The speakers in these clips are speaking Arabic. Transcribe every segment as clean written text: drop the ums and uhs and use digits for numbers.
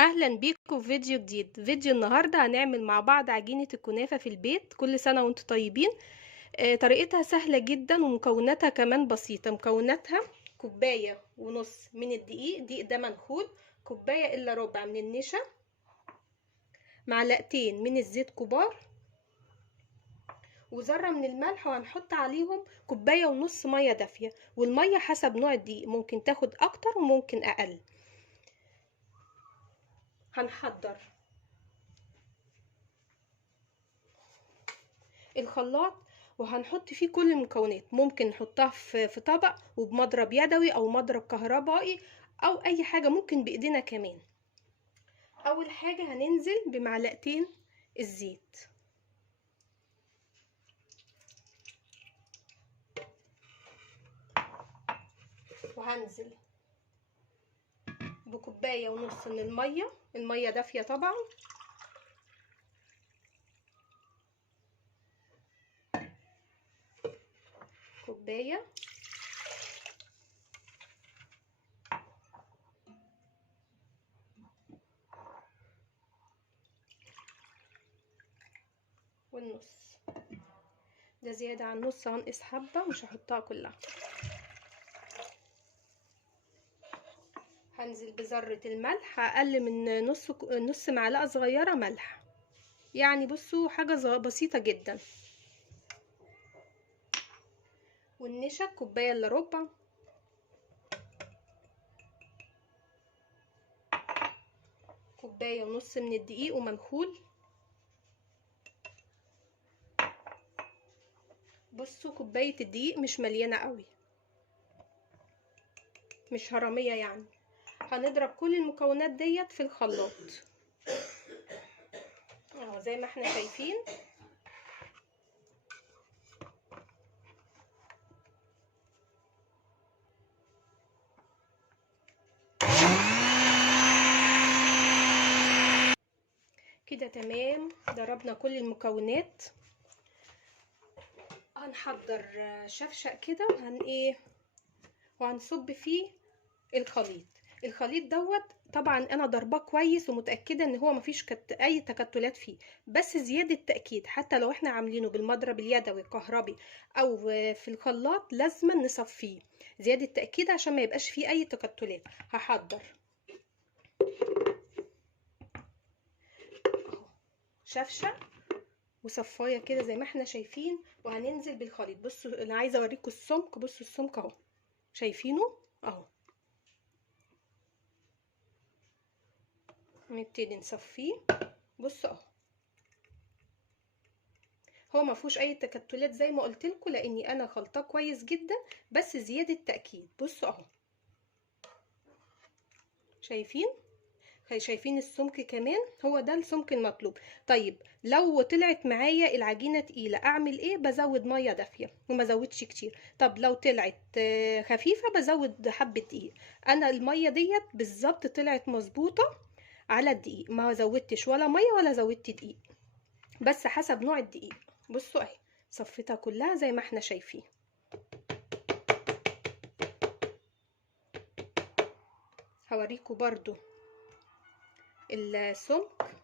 اهلا بيكم في فيديو جديد. فيديو النهارده هنعمل مع بعض عجينه الكنافه في البيت. كل سنه وانتم طيبين. طريقتها سهله جدا ومكوناتها كمان بسيطه. مكوناتها كوبايه ونص من الدقيق ده منخول، كوبايه الا ربع من النشا، معلقتين من الزيت كبار، وذره من الملح، وهنحط عليهم كوبايه ونص ميه دافيه، والميه حسب نوع الدقيق ممكن تاخد اكتر وممكن اقل. هنحضر الخلاط وهنحط فيه كل المكونات. ممكن نحطها في طبق وبمضرب يدوي او مضرب كهربائي او اي حاجة، ممكن بايدينا كمان. اول حاجة هننزل بمعلقتين الزيت، وهنزل بكوباية ونص من المية دافية طبعا، كوباية والنص، ده زيادة عن نص، هنقص حبة مش هحطها كلها. هنزل بذرة الملح، اقل من نص معلقة صغيرة ملح، يعني بصوا حاجة بسيطة جدا. والنشا كوباية الا ربع، كوباية ونص من الدقيق ومنخول. بصوا كوباية الدقيق مش مليانة قوي، مش هرمية يعني. هنضرب كل المكونات ديت في الخلاط اهو زي ما احنا شايفين. كده تمام، ضربنا كل المكونات. هنحضر شفشق كده وهنصب فيه الخليط دوت. طبعا انا ضرباه كويس ومتاكده ان هو مفيش اي تكتلات فيه، بس زياده تاكيد حتى لو احنا عاملينه بالمضرب اليدوي الكهربي او في الخلاط لازم نصفيه زياده تاكيد عشان ما يبقاش فيه اي تكتلات. هحضر اهو شفشه وصفايه كده زي ما احنا شايفين، وهننزل بالخليط. بصوا انا عايزه اوريكم السمك، بصوا السمك اهو، شايفينه اهو. نبتدي نصفيه، بصوا اهو، هو ما فيهوش اي تكتلات زي ما قلت لكم، لاني انا خلطاه كويس جدا، بس زياده تاكيد. بصوا اهو، شايفين السمك كمان، هو ده السمك المطلوب. طيب لو طلعت معايا العجينه تقيله اعمل ايه؟ بزود ميه دافيه وما زودش كتير. طب لو طلعت خفيفه بزود حبه دقيق. انا الميه ديت بالظبط طلعت مظبوطه على الدقيق، ما زودتش ولا ميه ولا زودت دقيق، بس حسب نوع الدقيق. بصوا اهي صفيتها كلها زي ما احنا شايفين. هوريكم برضو السمك،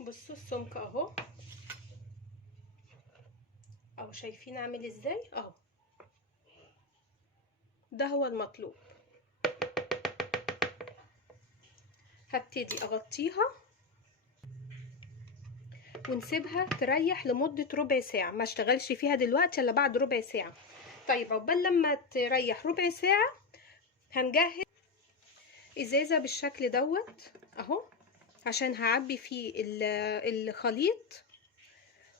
بصوا السمك اهو شايفين عامل ازاي اهو، ده هو المطلوب. هبتدي اغطيها ونسيبها تريح لمدة ربع ساعة، ما اشتغلش فيها دلوقتي الا بعد ربع ساعة. طيب عقبال لما تريح ربع ساعة هنجهز ازازة بالشكل دوت اهو، عشان هعبي فيه الخليط.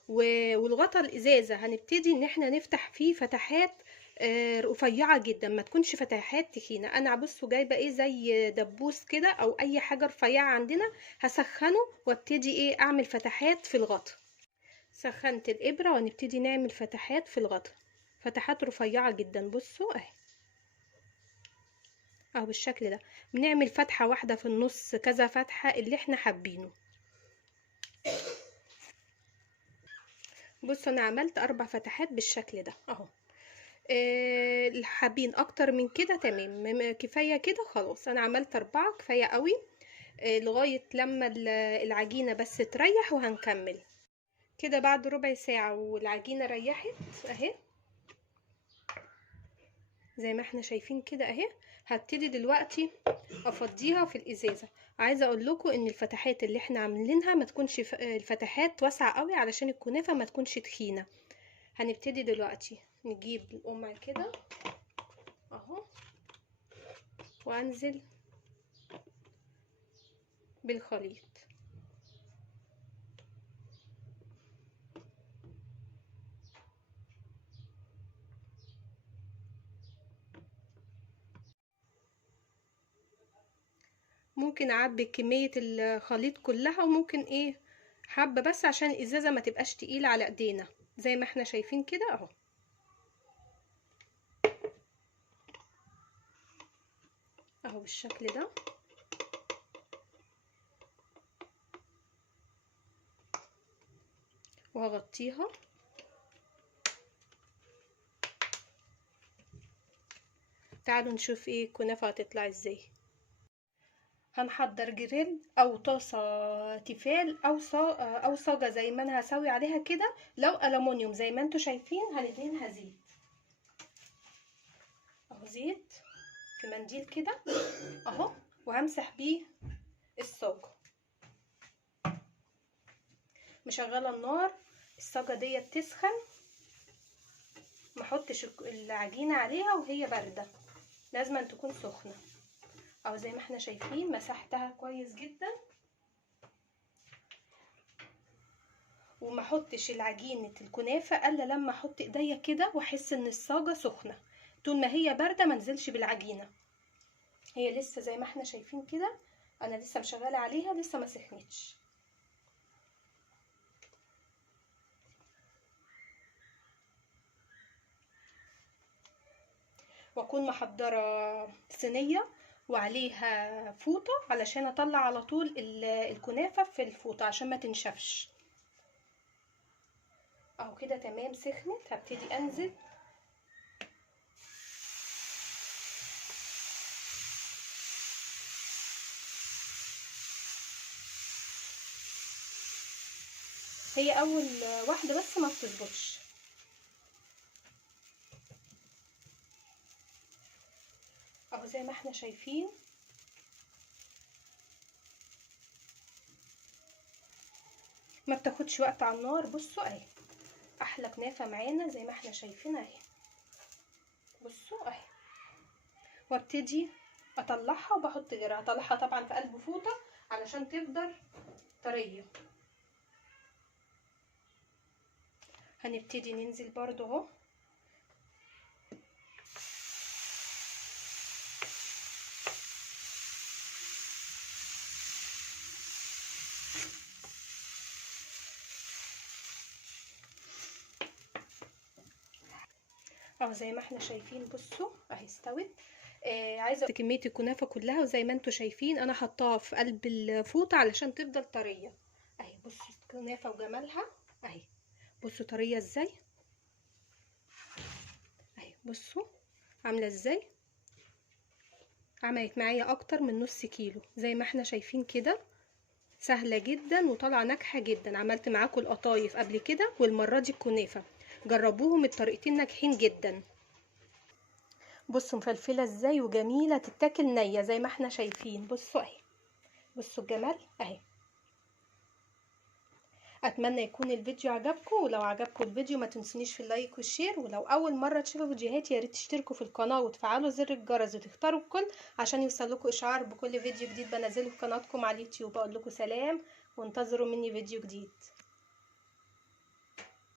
والغطا الازازه هنبتدي ان احنا نفتح فيه فتحات رفيعه جدا، ما تكونش فتحات تخينه. انا بصوا جايبه زي دبوس كده او اي حاجه رفيعه عندنا، هسخنه وابتدي اعمل فتحات في الغطا. سخنت الابره ونبتدي نعمل فتحات في الغطا، فتحات رفيعه جدا. بصوا اهو بالشكل ده. بنعمل فتحه واحده في النص، كذا فتحه اللي احنا حابينه. بصوا انا عملت 4 فتحات بالشكل ده اهو. حابين اكتر من كده تمام، كفايه كده خلاص. انا عملت 4 كفايه قوي، لغايه لما العجينه بس تريح وهنكمل كده. بعد ربع ساعه والعجينه ريحت اهي زي ما احنا شايفين كده اهي. هبتدي دلوقتي افضيها في الازازه. عايزه اقول لكم ان الفتحات اللي احنا عاملينها ما تكونش الفتحات واسعه قوي علشان الكنافه ما تكونش تخينه. هنبتدي دلوقتي نجيب القمع كده اهو وانزل بالخليط. ممكن اعبي كميه الخليط كلها، وممكن ايه حبه بس عشان الازازه ما تبقاش تقيله على ايدينا زي ما احنا شايفين كده اهو. اهو بالشكل ده. وهغطيها. تعالوا نشوف ايه الكنافه هتطلع ازاي. هنحضر جريل او طاسه تيفال او صاجه زي ما انا هسوي عليها كده. لو الومنيوم زي ما انتوا شايفين هندهنها زيت اهو، زيت في منديل كده اهو، وهمسح بيه الصاجه. مشغله النار، الصاجه ديت تسخن، ما احطش العجينه عليها وهي بارده، لازم أن تكون سخنه اهو. زي ما احنا شايفين مسحتها كويس جدا، وما احطش العجينه الكنافه الا لما احط ايديا كده واحس ان الصاجه سخنه. طول ما هي بارده ما انزلش بالعجينه. هي لسه زي ما احنا شايفين كده، انا لسه مشغله عليها لسه ما سخنتش. واكون محضره صينيه وعليها فوطه علشان اطلع على طول الكنافه في الفوطه عشان ما تنشفش اهو كده. تمام سخنت، هبتدي انزل. هي اول واحده بس ما بتظبطش اهو زي ما احنا شايفين. ما بتاخدش وقت على النار. بصوا اهي احلى كنافه معانا زي ما احنا شايفين اهي. بصوا اهي. وابتدي اطلعها وبحط غيرها. اطلعها طبعا في قلب فوطه علشان تفضل طريه. هنبتدي ننزل برضو اهو. اهو زي ما احنا شايفين. بصوا اهي استوت. عايزه كميه الكنافه كلها، وزي ما انتوا شايفين انا حطاها في قلب الفوطه علشان تفضل طريه اهي. بصوا الكنافه وجمالها اهي. بصوا طريه ازاي اهي. بصوا عامله ازاي. عملت معايا اكتر من نص كيلو زي ما احنا شايفين كده. سهله جدا وطالعه ناجحه جدا. عملت معاكم القطايف قبل كده والمره دي الكنافه. جربوهم، الطريقتين ناجحين جدا. بصوا مفلفله ازاي وجميله، تتاكل نيه زي ما احنا شايفين. بصوا اهي. بصوا الجمال اهي. اتمنى يكون الفيديو عجبكم، ولو عجبكم الفيديو ما تنسونيش في اللايك والشير. ولو اول مره تشوفوا فيديوهاتي يا ريت تشتركوا في القناه وتفعلوا زر الجرس وتختاروا الكل عشان يوصلكوا اشعار بكل فيديو جديد بنزله في قناتكم على اليوتيوب. اقول لكم سلام وانتظروا مني فيديو جديد.